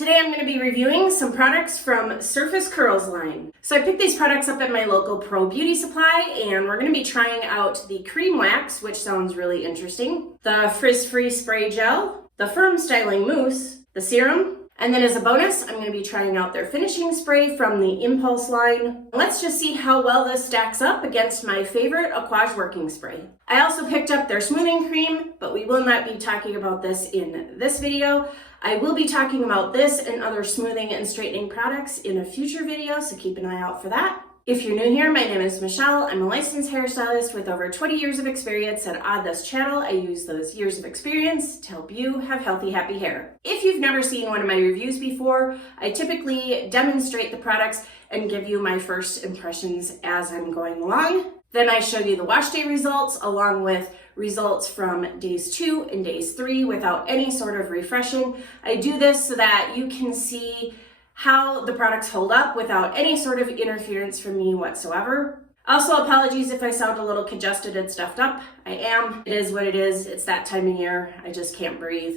Today I'm going to be reviewing some products from Surface Curls line. So I picked these products up at my local Pro Beauty Supply, and we're going to be trying out the cream wax, which sounds really interesting, the frizz-free spray gel, the firm styling mousse, the serum, and then as a bonus, I'm going to be trying out their finishing spray from the Impulse line. Let's just see how well this stacks up against my favorite Aquage working spray. I also picked up their smoothing cream, but we will not be talking about this in this video. I will be talking about this and other smoothing and straightening products in a future video, so keep an eye out for that. If you're new here, my name is Michelle. I'm a licensed hairstylist with over 20 years of experience, and on this channel, I use those years of experience to help you have healthy, happy hair. If you've never seen one of my reviews before, I typically demonstrate the products and give you my first impressions as I'm going along. Then I show you the wash day results along with results from days 2 and days 3 without any sort of refreshing. I do this so that you can see how the products hold up without any sort of interference from me whatsoever. Also, apologies if I sound a little congested and stuffed up. I am. It is what it is. It's that time of year. I just can't breathe.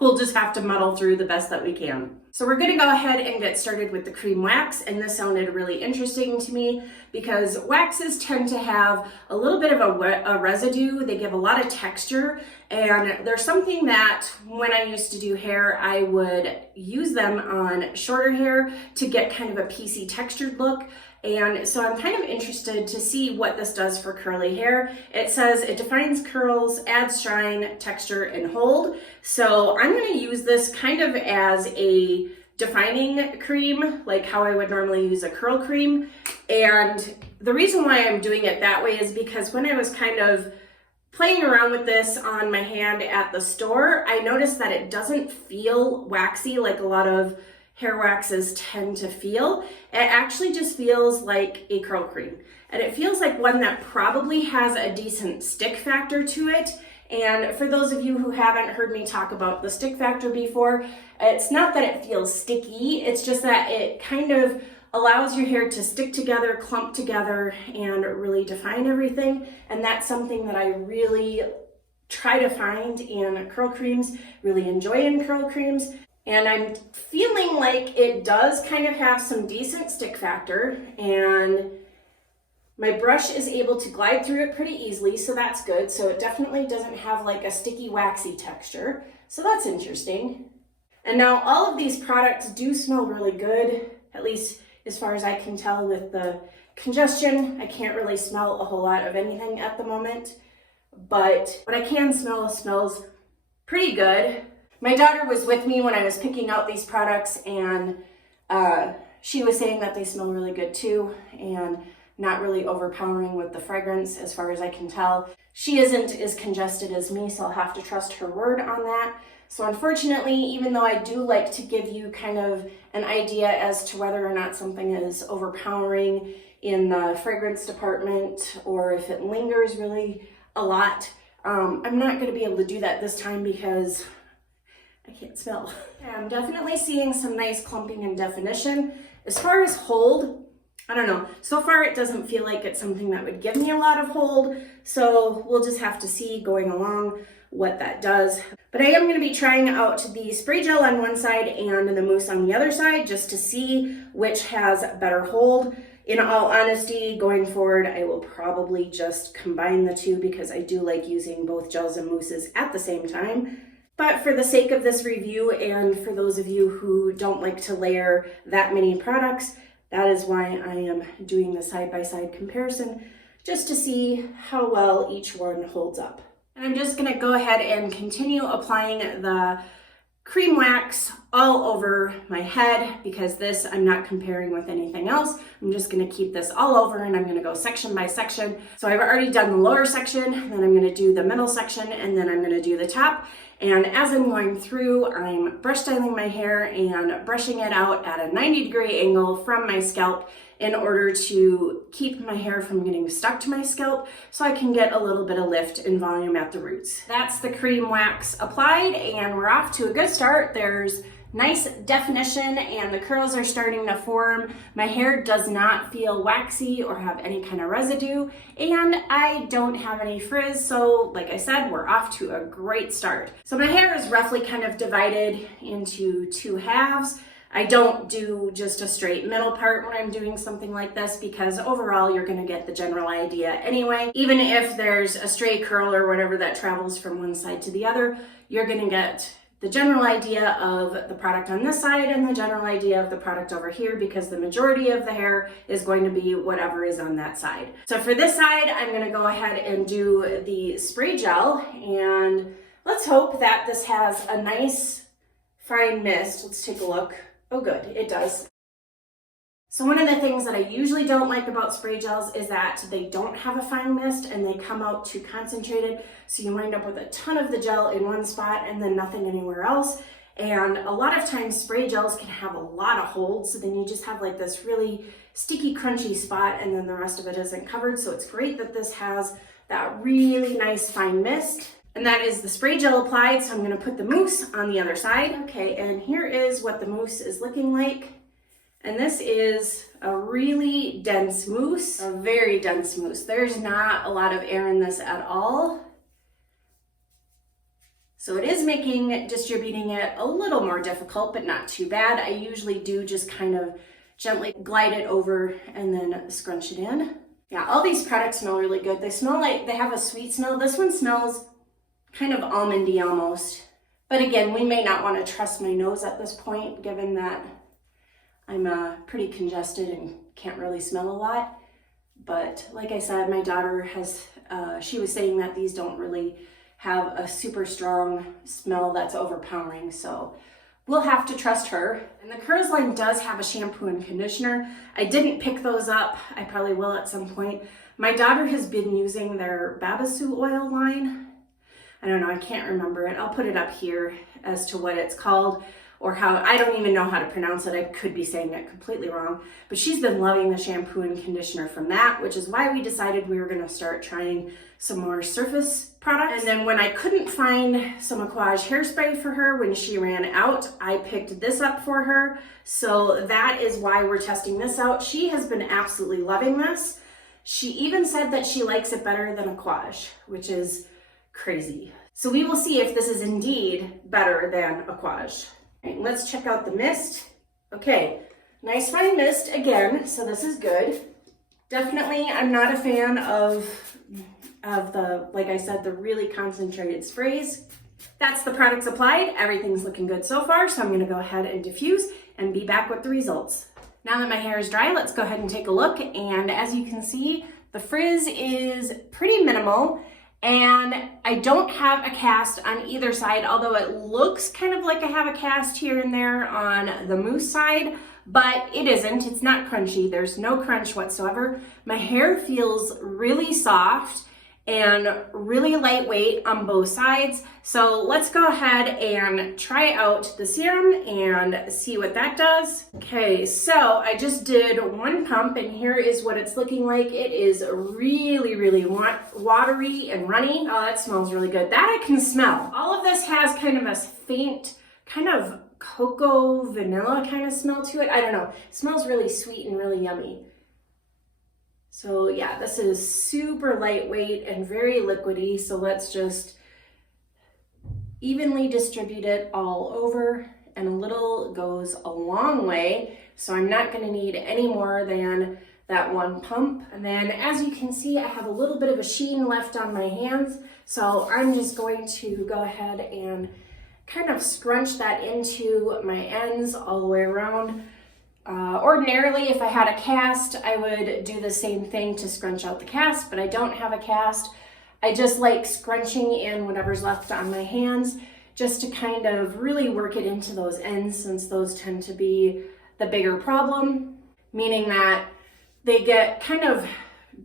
We'll just have to muddle through the best that we can. So we're gonna go ahead and get started with the cream wax, and this sounded really interesting to me because waxes tend to have a little bit of a residue. They give a lot of texture, and there's something that when I used to do hair, I would use them on shorter hair to get kind of a piecey textured look. And so I'm kind of interested to see what this does for curly hair. It says it defines curls, adds shine, texture, and hold. So I'm gonna use this kind of as a defining cream, like how I would normally use a curl cream. And the reason why I'm doing it that way is because when I was kind of playing around with this on my hand at the store, I noticed that it doesn't feel waxy like a lot of hair waxes tend to feel. It actually just feels like a curl cream. And it feels like one that probably has a decent stick factor to it. And for those of you who haven't heard me talk about the stick factor before, it's not that it feels sticky, it's just that it kind of allows your hair to stick together, clump together, and really define everything. And that's something that I really try to find in curl creams, really enjoy in curl creams. And I'm feeling like it does kind of have some decent stick factor, and my brush is able to glide through it pretty easily, so that's good. So it definitely doesn't have like a sticky, waxy texture. So that's interesting. And now all of these products do smell really good, at least as far as I can tell with the congestion. I can't really smell a whole lot of anything at the moment, but what I can smell smells pretty good. My daughter was with me when I was picking out these products, and she was saying that they smell really good too, and not really overpowering with the fragrance as far as I can tell. She isn't as congested as me, so I'll have to trust her word on that. So unfortunately, even though I do like to give you kind of an idea as to whether or not something is overpowering in the fragrance department or if it lingers really a lot, I'm not going to be able to do that this time because I can't smell. I'm definitely seeing some nice clumping and definition. As far as hold, I don't know. So far it doesn't feel like it's something that would give me a lot of hold, so we'll just have to see going along what that does. But I am going to be trying out the spray gel on one side and the mousse on the other side just to see which has better hold. In all honesty, going forward, I will probably just combine the two because I do like using both gels and mousses at the same time. But for the sake of this review, and for those of you who don't like to layer that many products, that is why I am doing the side-by-side comparison, just to see how well each one holds up. And I'm just gonna go ahead and continue applying the cream wax all over my head because this I'm not comparing with anything else. I'm just gonna keep this all over, and I'm gonna go section by section. So I've already done the lower section, then I'm gonna do the middle section, and then I'm gonna do the top. And as I'm going through, I'm brush styling my hair and brushing it out at a 90-degree angle from my scalp in order to keep my hair from getting stuck to my scalp so I can get a little bit of lift and volume at the roots. That's the cream wax applied, and we're off to a good start. There's nice definition and the curls are starting to form. My hair does not feel waxy or have any kind of residue, and I don't have any frizz, so like I said, we're off to a great start. So my hair is roughly kind of divided into two halves. I don't do just a straight middle part when I'm doing something like this because overall you're gonna get the general idea anyway. Even if there's a stray curl or whatever that travels from one side to the other, you're gonna get the general idea of the product on this side and the general idea of the product over here because the majority of the hair is going to be whatever is on that side. So for this side, I'm gonna go ahead and do the spray gel, and let's hope that this has a nice fine mist. Let's take a look. Oh good, it does. So one of the things that I usually don't like about spray gels is that they don't have a fine mist and they come out too concentrated. So you wind up with a ton of the gel in one spot and then nothing anywhere else. And a lot of times spray gels can have a lot of holds. So then you just have like this really sticky, crunchy spot and then the rest of it isn't covered. So it's great that this has that really nice fine mist. And that is the spray gel applied. So I'm gonna put the mousse on the other side. Okay, and here is what the mousse is looking like. And this is a really dense mousse, a very dense mousse. There's not a lot of air in this at all. So it is making distributing it a little more difficult, but not too bad. I usually do just kind of gently glide it over and then scrunch it in. Yeah, all these products smell really good. They smell like they have a sweet smell. This one smells kind of almondy almost. But again, we may not want to trust my nose at this point, given that I'm pretty congested and can't really smell a lot. But like I said, my daughter has, she was saying that these don't really have a super strong smell that's overpowering. So we'll have to trust her. And the Curls line does have a shampoo and conditioner. I didn't pick those up. I probably will at some point. My daughter has been using their Babasu oil line. I don't know, I can't remember it. I'll put it up here as to what it's called. Or how, I don't even know how to pronounce it. I could be saying it completely wrong. But she's been loving the shampoo and conditioner from that, which is why we decided we were gonna start trying some more surface products. And then when I couldn't find some Aquage hairspray for her when she ran out, I picked this up for her. So that is why we're testing this out. She has been absolutely loving this. She even said that she likes it better than Aquage, which is crazy. So we will see if this is indeed better than Aquage. Right, let's check out the mist. Okay, nice fine mist again, so this is good. Definitely, I'm not a fan of the, like I said, the really concentrated sprays. That's the products applied. Everything's looking good so far, so I'm gonna go ahead and diffuse and be back with the results. Now that my hair is dry, let's go ahead and take a look. And as you can see, the frizz is pretty minimal. And I don't have a cast on either side, although it looks kind of like I have a cast here and there on the mousse side, but it isn't. It's not crunchy. There's no crunch whatsoever. My hair feels really soft and really lightweight on both sides. So let's go ahead and try out the serum and see what that does. Okay, so I just did one pump and here is what it's looking like. It is really, really watery and runny. Oh, that smells really good. That I can smell. All of this has kind of a faint, kind of cocoa vanilla kind of smell to it. I don't know. It smells really sweet and really yummy. So yeah, this is super lightweight and very liquidy. So let's just evenly distribute it all over, and a little goes a long way. So I'm not gonna need any more than that one pump. And then as you can see, I have a little bit of a sheen left on my hands. So I'm just going to go ahead and kind of scrunch that into my ends all the way around. Ordinarily, if I had a cast, I would do the same thing to scrunch out the cast, but I don't have a cast. I just like scrunching in whatever's left on my hands just to kind of really work it into those ends, since those tend to be the bigger problem, meaning that they get kind of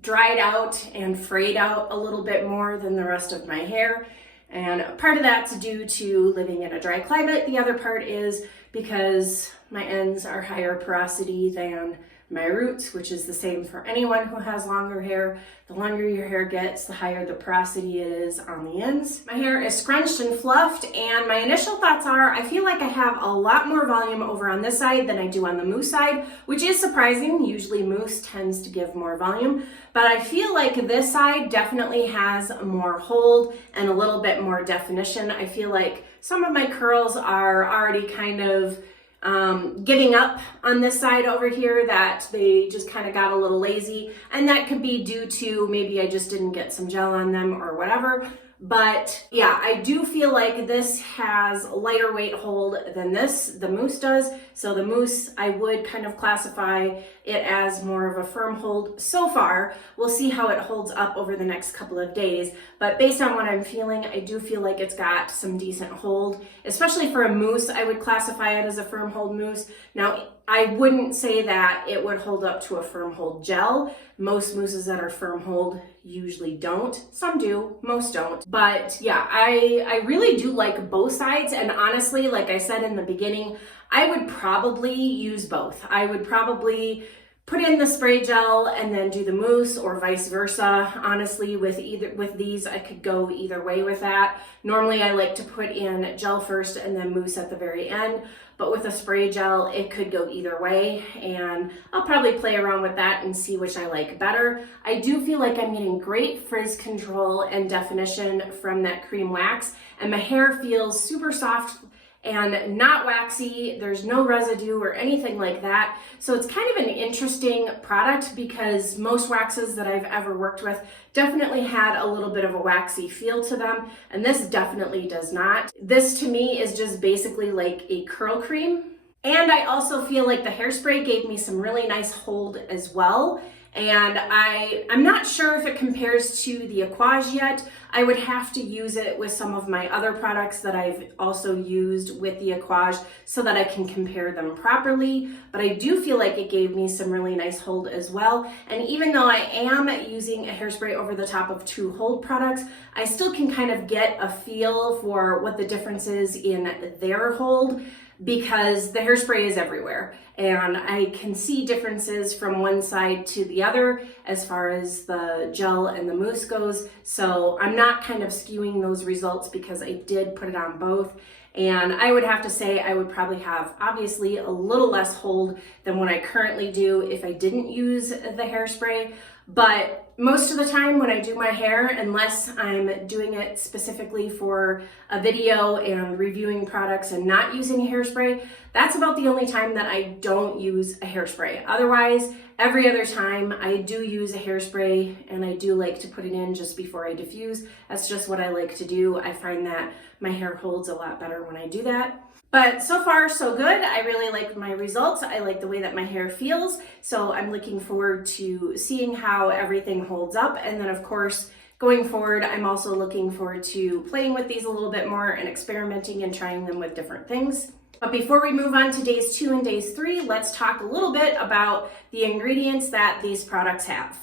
dried out and frayed out a little bit more than the rest of my hair. And part of that's due to living in a dry climate. The other part is because my ends are higher porosity than my roots, which is the same for anyone who has longer hair. The longer your hair gets, the higher the porosity is on the ends. My hair is scrunched and fluffed, and my initial thoughts are I feel like I have a lot more volume over on this side than I do on the mousse side, which is surprising. Usually mousse tends to give more volume, but I feel like this side definitely has more hold and a little bit more definition. I feel like some of my curls are already kind of giving up on this side over here, that they just kind of got a little lazy, and that could be due to maybe I just didn't get some gel on them or whatever. But yeah, I do feel like this has lighter weight hold than the mousse does. So the mousse, I would kind of classify it as more of a firm hold so far. We'll see how it holds up over the next couple of days. But based on what I'm feeling, I do feel like it's got some decent hold, especially for a mousse. I would classify it as a firm hold mousse. Now, I wouldn't say that it would hold up to a firm hold gel. Most mousses that are firm hold usually don't. Some do, most don't. But yeah, I really do like both sides. And honestly, like I said in the beginning, I would probably use both. I would probably put in the spray gel and then do the mousse, or vice versa. Honestly, with these, I could go either way with that. Normally, I like to put in gel first and then mousse at the very end. But with a spray gel, it could go either way, and I'll probably play around with that and see which I like better. I do feel like I'm getting great frizz control and definition from that cream wax, and my hair feels super soft and not waxy. There's no residue or anything like that. So it's kind of an interesting product, because most waxes that I've ever worked with definitely had a little bit of a waxy feel to them, and this definitely does not. This to me is just basically like a curl cream. And I also feel like the hairspray gave me some really nice hold as well. And I'm not sure if it compares to the Aquage yet. I would have to use it with some of my other products that I've also used with the Aquage so that I can compare them properly. But I do feel like it gave me some really nice hold as well. And even though I am using a hairspray over the top of two hold products, I still can kind of get a feel for what the difference is in their hold, because the hairspray is everywhere and I can see differences from one side to the other as far as the gel and the mousse goes. So I'm not kind of skewing those results because I did put it on both. And I would have to say I would probably have obviously a little less hold than what I currently do if I didn't use the hairspray. But most of the time when I do my hair, unless I'm doing it specifically for a video and reviewing products and not using a hairspray, that's about the only time that I don't use a hairspray. Otherwise, every other time I do use a hairspray, and I do like to put it in just before I diffuse. That's just what I like to do. I find that my hair holds a lot better when I do that. But so far, so good. I really like my results. I like the way that my hair feels. So I'm looking forward to seeing how everything holds up. And then of course, going forward, I'm also looking forward to playing with these a little bit more and experimenting and trying them with different things. But before we move on to days 2 and days 3, let's talk a little bit about the ingredients that these products have.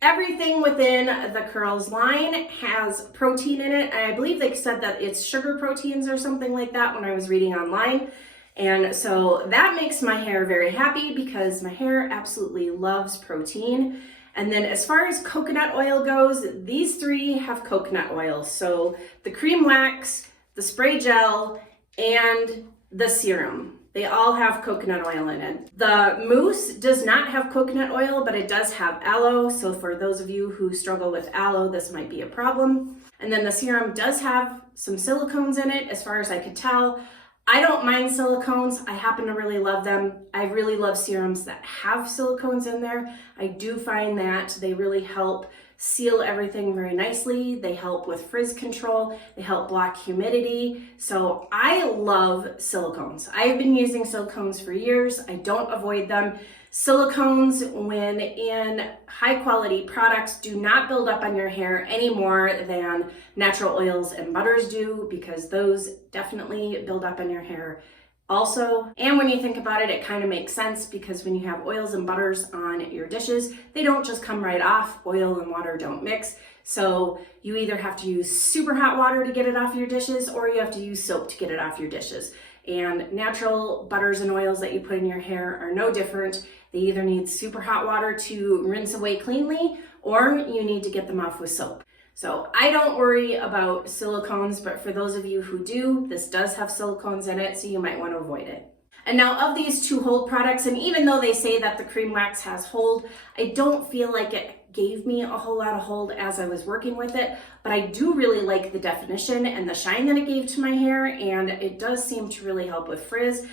Everything within the Curls line has protein in it. I believe they said that it's sugar proteins or something like that when I was reading online. And so that makes my hair very happy because my hair absolutely loves protein. And then as far as coconut oil goes, these 3 have coconut oil. So the cream wax, the spray gel, and the serum. They all have coconut oil in it. The mousse does not have coconut oil, but it does have aloe. So for those of you who struggle with aloe, this might be a problem. And then the serum does have some silicones in it, as far as I could tell. I don't mind silicones. I happen to really love them. I really love serums that have silicones in there. I do find that they really help seal everything very nicely. They help with frizz control. They help block humidity. So I love silicones. I've been using silicones for years. I don't avoid them. Silicones, when in high quality products, do not build up on your hair any more than natural oils and butters do, because those definitely build up on your hair also. And when you think about it, it kind of makes sense, because when you have oils and butters on your dishes, they don't just come right off. Oil and water don't mix. So you either have to use super hot water to get it off your dishes, or you have to use soap to get it off your dishes. And natural butters and oils that you put in your hair are no different. They either need super hot water to rinse away cleanly, or you need to get them off with soap. So I don't worry about silicones, but for those of you who do, this does have silicones in it, so you might want to avoid it. And now of these two hold products, and even though they say that the cream wax has hold, I don't feel like it gave me a whole lot of hold as I was working with it, but I do really like the definition and the shine that it gave to my hair, and it does seem to really help with frizz.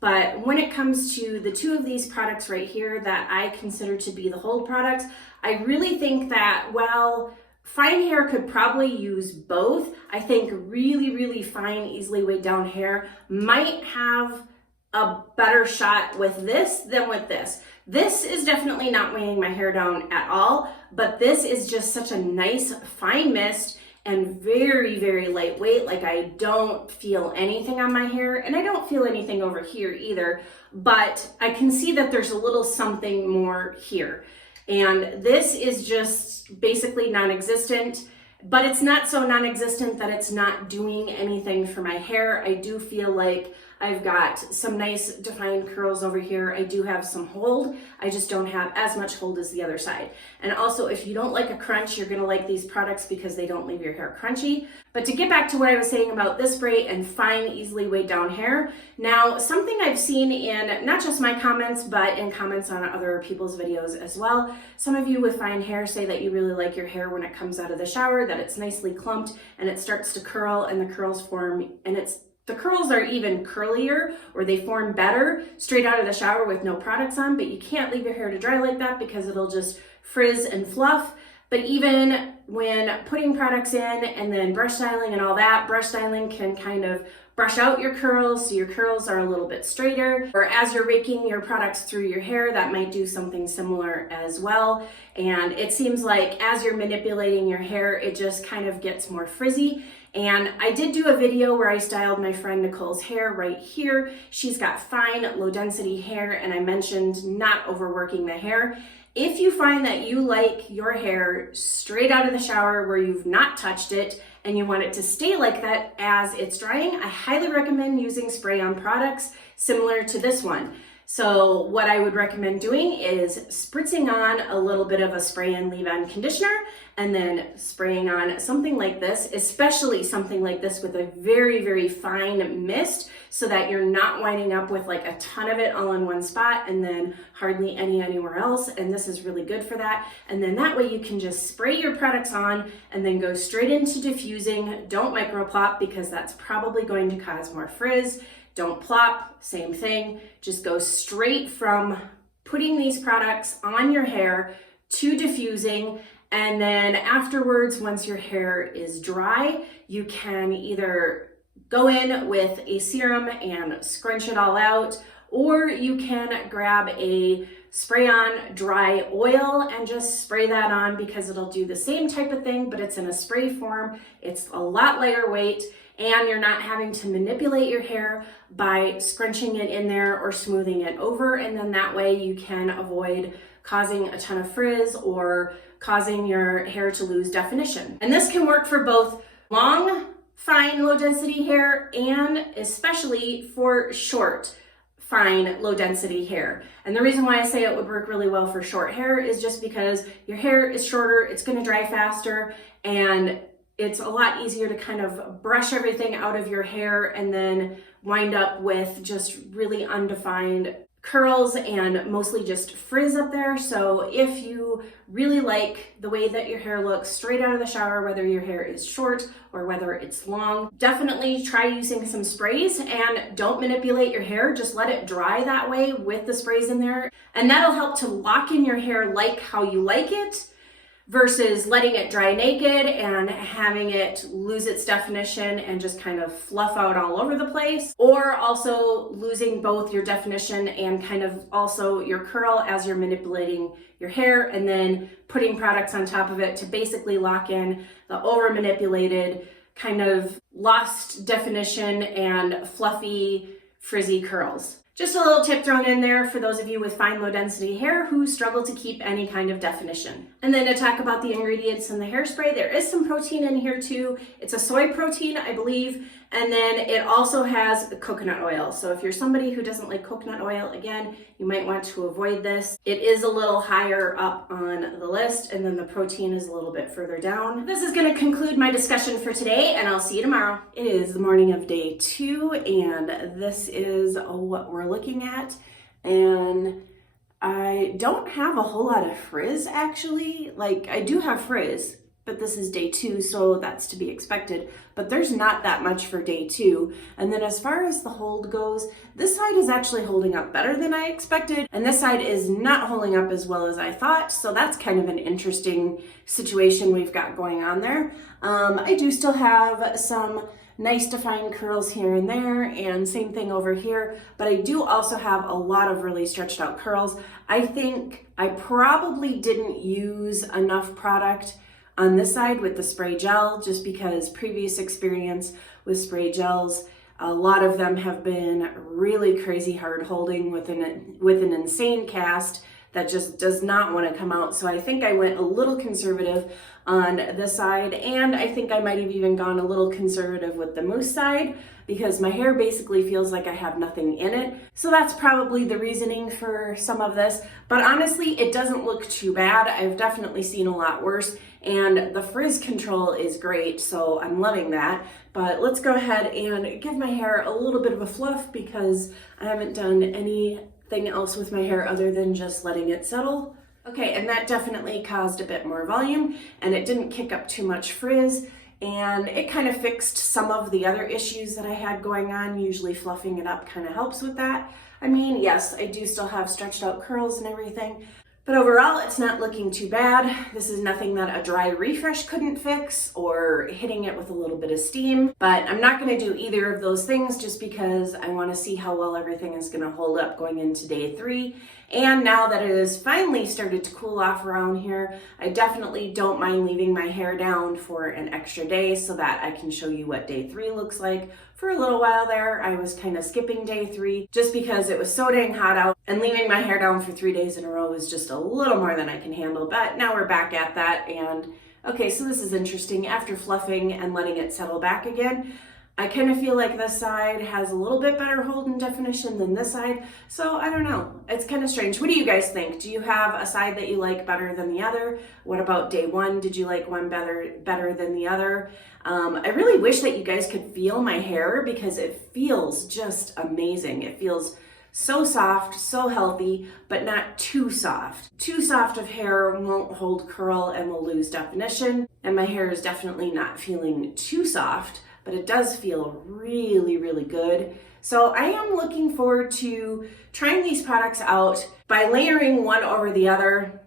But when it comes to the two of these products right here that I consider to be the hold products, I really think that, well, fine hair could probably use both. I think really, really fine, easily weighed down hair might have a better shot with this than with this. This is definitely not weighing my hair down at all, but this is just such a nice fine mist and very, very lightweight. Like, I don't feel anything on my hair, and I don't feel anything over here either, but I can see that there's a little something more here. And this is just basically non-existent, but it's not so non-existent that it's not doing anything for my hair. I do feel like I've got some nice defined curls over here. I do have some hold. I just don't have as much hold as the other side. And also, if you don't like a crunch, you're gonna like these products because they don't leave your hair crunchy. But to get back to what I was saying about this spray and fine, easily weighed down hair, now something I've seen in not just my comments, but in comments on other people's videos as well. Some of you with fine hair say that you really like your hair when it comes out of the shower, that it's nicely clumped and it starts to curl and the curls form, and the curls are even curlier, or they form better straight out of the shower with no products on, but you can't leave your hair to dry like that because it'll just frizz and fluff. But even when putting products in and then brush styling and all that, brush styling can kind of brush out your curls so your curls are a little bit straighter. Or as you're raking your products through your hair, that might do something similar as well. And it seems like as you're manipulating your hair, it just kind of gets more frizzy. And I did do a video where I styled my friend Nicole's hair right here. She's got fine, low density hair, and I mentioned not overworking the hair. If you find that you like your hair straight out of the shower where you've not touched it and you want it to stay like that as it's drying, I highly recommend using spray-on products similar to this one. So what I would recommend doing is spritzing on a little bit of a spray and leave-on conditioner and then spraying on something like this, especially something like this with a very, very fine mist, so that you're not winding up with like a ton of it all in one spot and then hardly anywhere else. And this is really good for that. And then that way you can just spray your products on and then go straight into diffusing. Don't micro plop because that's probably going to cause more frizz. Don't plop, same thing. Just go straight from putting these products on your hair to diffusing. And then afterwards, once your hair is dry, you can either go in with a serum and scrunch it all out, or you can grab a spray-on dry oil and just spray that on, because it'll do the same type of thing, but it's in a spray form. It's a lot lighter weight, and you're not having to manipulate your hair by scrunching it in there or smoothing it over. And then that way you can avoid causing a ton of frizz or causing your hair to lose definition. And this can work for both long, fine, low density hair, and especially for short, fine, low density hair. And the reason why I say it would work really well for short hair is just because your hair is shorter, it's gonna dry faster, and it's a lot easier to kind of brush everything out of your hair and then wind up with just really undefined curls and mostly just frizz up there. So if you really like the way that your hair looks straight out of the shower, whether your hair is short or whether it's long, definitely try using some sprays, and don't manipulate your hair. Just let it dry that way with the sprays in there. And that'll help to lock in your hair like how you like it, versus letting it dry naked and having it lose its definition and just kind of fluff out all over the place, or also losing both your definition and kind of also your curl as you're manipulating your hair, and then putting products on top of it to basically lock in the over manipulated, kind of lost definition and fluffy, frizzy curls. Just a little tip thrown in there for those of you with fine, low density hair who struggle to keep any kind of definition. And then to talk about the ingredients in the hairspray, there is some protein in here too. It's a soy protein, I believe, And then it also has coconut oil. So if you're somebody who doesn't like coconut oil, again, you might want to avoid this. It is a little higher up on the list, and then the protein is a little bit further down. This is going to conclude my discussion for today, and I'll see you tomorrow. It is the morning of day 2, and this is what we're looking at. And I don't have a whole lot of frizz, actually. Like, I do have frizz, but this is day 2, so that's to be expected. But there's not that much for day 2. And then as far as the hold goes, this side is actually holding up better than I expected, and this side is not holding up as well as I thought. So that's kind of an interesting situation we've got going on there. I do still have some nice defined curls here and there, and same thing over here, but I do also have a lot of really stretched out curls. I think I probably didn't use enough product on this side with the spray gel, just because previous experience with spray gels, a lot of them have been really crazy hard holding with an insane cast that just does not want to come out. So I think I went a little conservative on this side, and I think I might have even gone a little conservative with the mousse side, because my hair basically feels like I have nothing in it. So that's probably the reasoning for some of this. But honestly, it doesn't look too bad. I've definitely seen a lot worse, and the frizz control is great, so I'm loving that. But let's go ahead and give my hair a little bit of a fluff, because I haven't done anything else with my hair other than just letting it settle. Okay, and that definitely caused a bit more volume, and it didn't kick up too much frizz, and it kind of fixed some of the other issues that I had going on. Usually fluffing it up kind of helps with that. I mean, yes, I do still have stretched out curls and everything, but overall, it's not looking too bad. This is nothing that a dry refresh couldn't fix, or hitting it with a little bit of steam. But I'm not going to do either of those things, just because I want to see how well everything is going to hold up going into day 3. And now that it has finally started to cool off around here, I definitely don't mind leaving my hair down for an extra day so that I can show you what day 3 looks like. For a little while there, I was kind of skipping day 3 just because it was so dang hot out, and leaving my hair down for 3 days in a row was just a little more than I can handle. But now we're back at that, and okay, so this is interesting. After fluffing and letting it settle back again, I kind of feel like this side has a little bit better hold and definition than this side. So I don't know, it's kind of strange. What do you guys think? Do you have a side that you like better than the other? What about day 1? Did you like one better than the other? I really wish that you guys could feel my hair, because it feels just amazing. It feels so soft, so healthy, but not too soft. Too soft of hair won't hold curl and will lose definition. And my hair is definitely not feeling too soft, but it does feel really, really good. So I am looking forward to trying these products out by layering one over the other.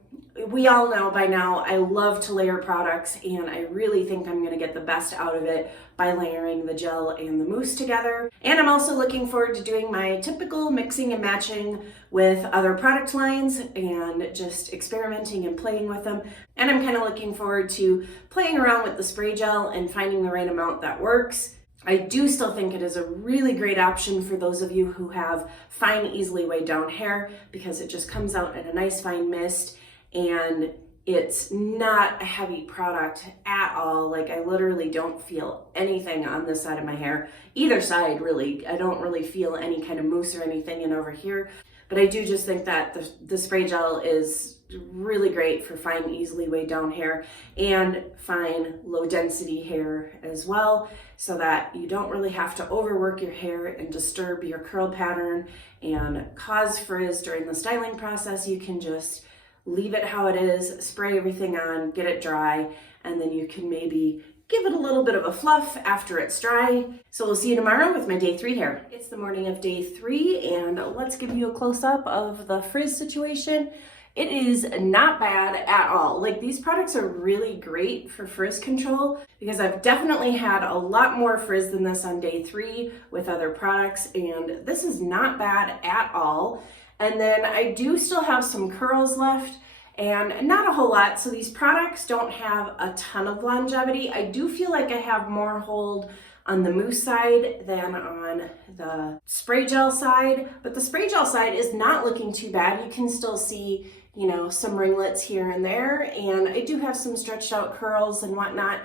We all know by now I love to layer products, and I really think I'm going to get the best out of it by layering the gel and the mousse together. And I'm also looking forward to doing my typical mixing and matching with other product lines and just experimenting and playing with them. And I'm kind of looking forward to playing around with the spray gel and finding the right amount that works. I do still think it is a really great option for those of you who have fine, easily weighed down hair, because it just comes out in a nice fine mist. And it's not a heavy product at all. Like, I literally don't feel anything on this side of my hair. Either side, really. I don't really feel any kind of mousse or anything in over here. But I do just think that the spray gel is really great for fine, easily weighed down hair, and fine, low density hair as well, so that you don't really have to overwork your hair and disturb your curl pattern and cause frizz during the styling process. You can just leave it how it is, spray everything on, get it dry, and then you can maybe give it a little bit of a fluff after it's dry. So we'll see you tomorrow with my day 3 hair. It's the morning of day 3, and let's give you a close-up of the frizz situation. It is not bad at all. Like, these products are really great for frizz control, because I've definitely had a lot more frizz than this on day 3 with other products, and this is not bad at all. And then I do still have some curls left, and not a whole lot. So these products don't have a ton of longevity. I do feel like I have more hold on the mousse side than on the spray gel side, but the spray gel side is not looking too bad. You can still see, you know, some ringlets here and there, and I do have some stretched out curls and whatnot.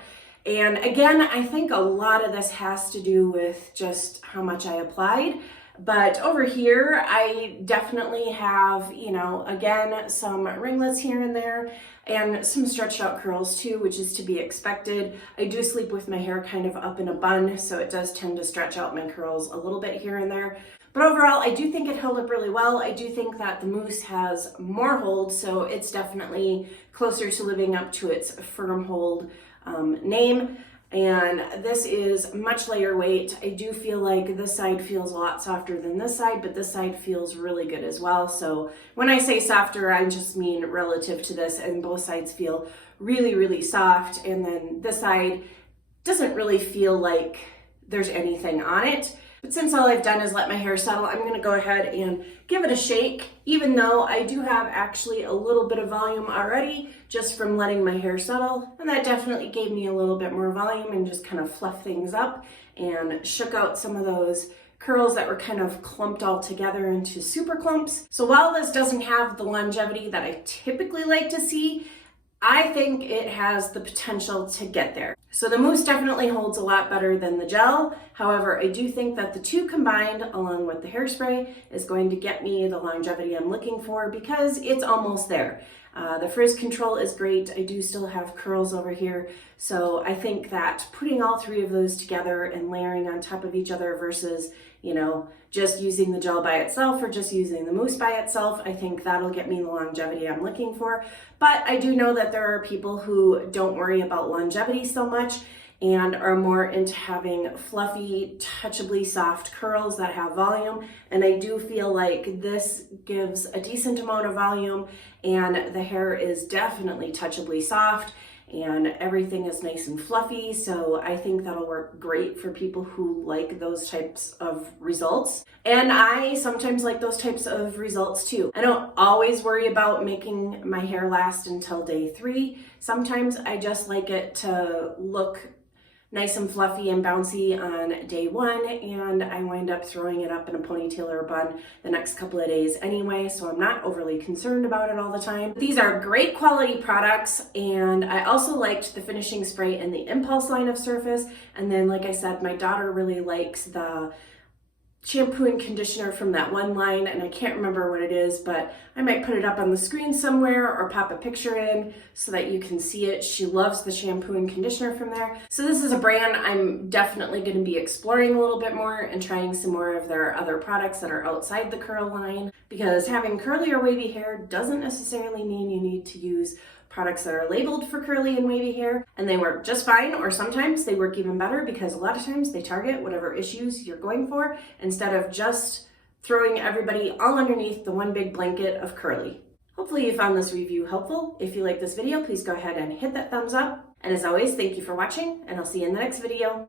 And again, I think a lot of this has to do with just how much I applied. But over here, I definitely have, you know, again, some ringlets here and there and some stretched out curls too, which is to be expected. I do sleep with my hair kind of up in a bun, so it does tend to stretch out my curls a little bit here and there. But overall, I do think it held up really well. I do think that the mousse has more hold, so it's definitely closer to living up to its firm hold name. And this is much lighter weight. I do feel like this side feels a lot softer than this side, but this side feels really good as well. So when I say softer, I just mean relative to this, and both sides feel really, really soft. And then this side doesn't really feel like there's anything on it. But since all I've done is let my hair settle, I'm gonna go ahead and give it a shake, even though I do have actually a little bit of volume already just from letting my hair settle. And that definitely gave me a little bit more volume and just kind of fluffed things up and shook out some of those curls that were kind of clumped all together into super clumps. So while this doesn't have the longevity that I typically like to see, I think it has the potential to get there. So the mousse definitely holds a lot better than the gel. However, I do think that the two combined along with the hairspray is going to get me the longevity I'm looking for because it's almost there. The frizz control is great. I do still have curls over here. So I think that putting all three of those together and layering on top of each other versus, you know, just using the gel by itself or just using the mousse by itself, I think that'll get me the longevity I'm looking for. But I do know that there are people who don't worry about longevity so much and are more into having fluffy, touchably soft curls that have volume. And I do feel like this gives a decent amount of volume and the hair is definitely touchably soft and everything is nice and fluffy. So I think that'll work great for people who like those types of results. And I sometimes like those types of results too. I don't always worry about making my hair last until day 3. Sometimes I just like it to look nice and fluffy and bouncy on day 1, and I wind up throwing it up in a ponytail or a bun the next couple of days anyway, so I'm not overly concerned about it all the time. These are great quality products, and I also liked the finishing spray in the Impulse line of Surface, and then like I said, my daughter really likes the shampoo and conditioner from that one line, and I can't remember what it is, but I might put it up on the screen somewhere or pop a picture in so that you can see it. She loves the shampoo and conditioner from there. So this is a brand I'm definitely going to be exploring a little bit more and trying some more of their other products that are outside the curl line, because having curly or wavy hair doesn't necessarily mean you need to use products that are labeled for curly and wavy hair, and they work just fine, or sometimes they work even better because a lot of times they target whatever issues you're going for instead of just throwing everybody all underneath the one big blanket of curly. Hopefully you found this review helpful. If you like this video, please go ahead and hit that thumbs up. And as always, thank you for watching, and I'll see you in the next video.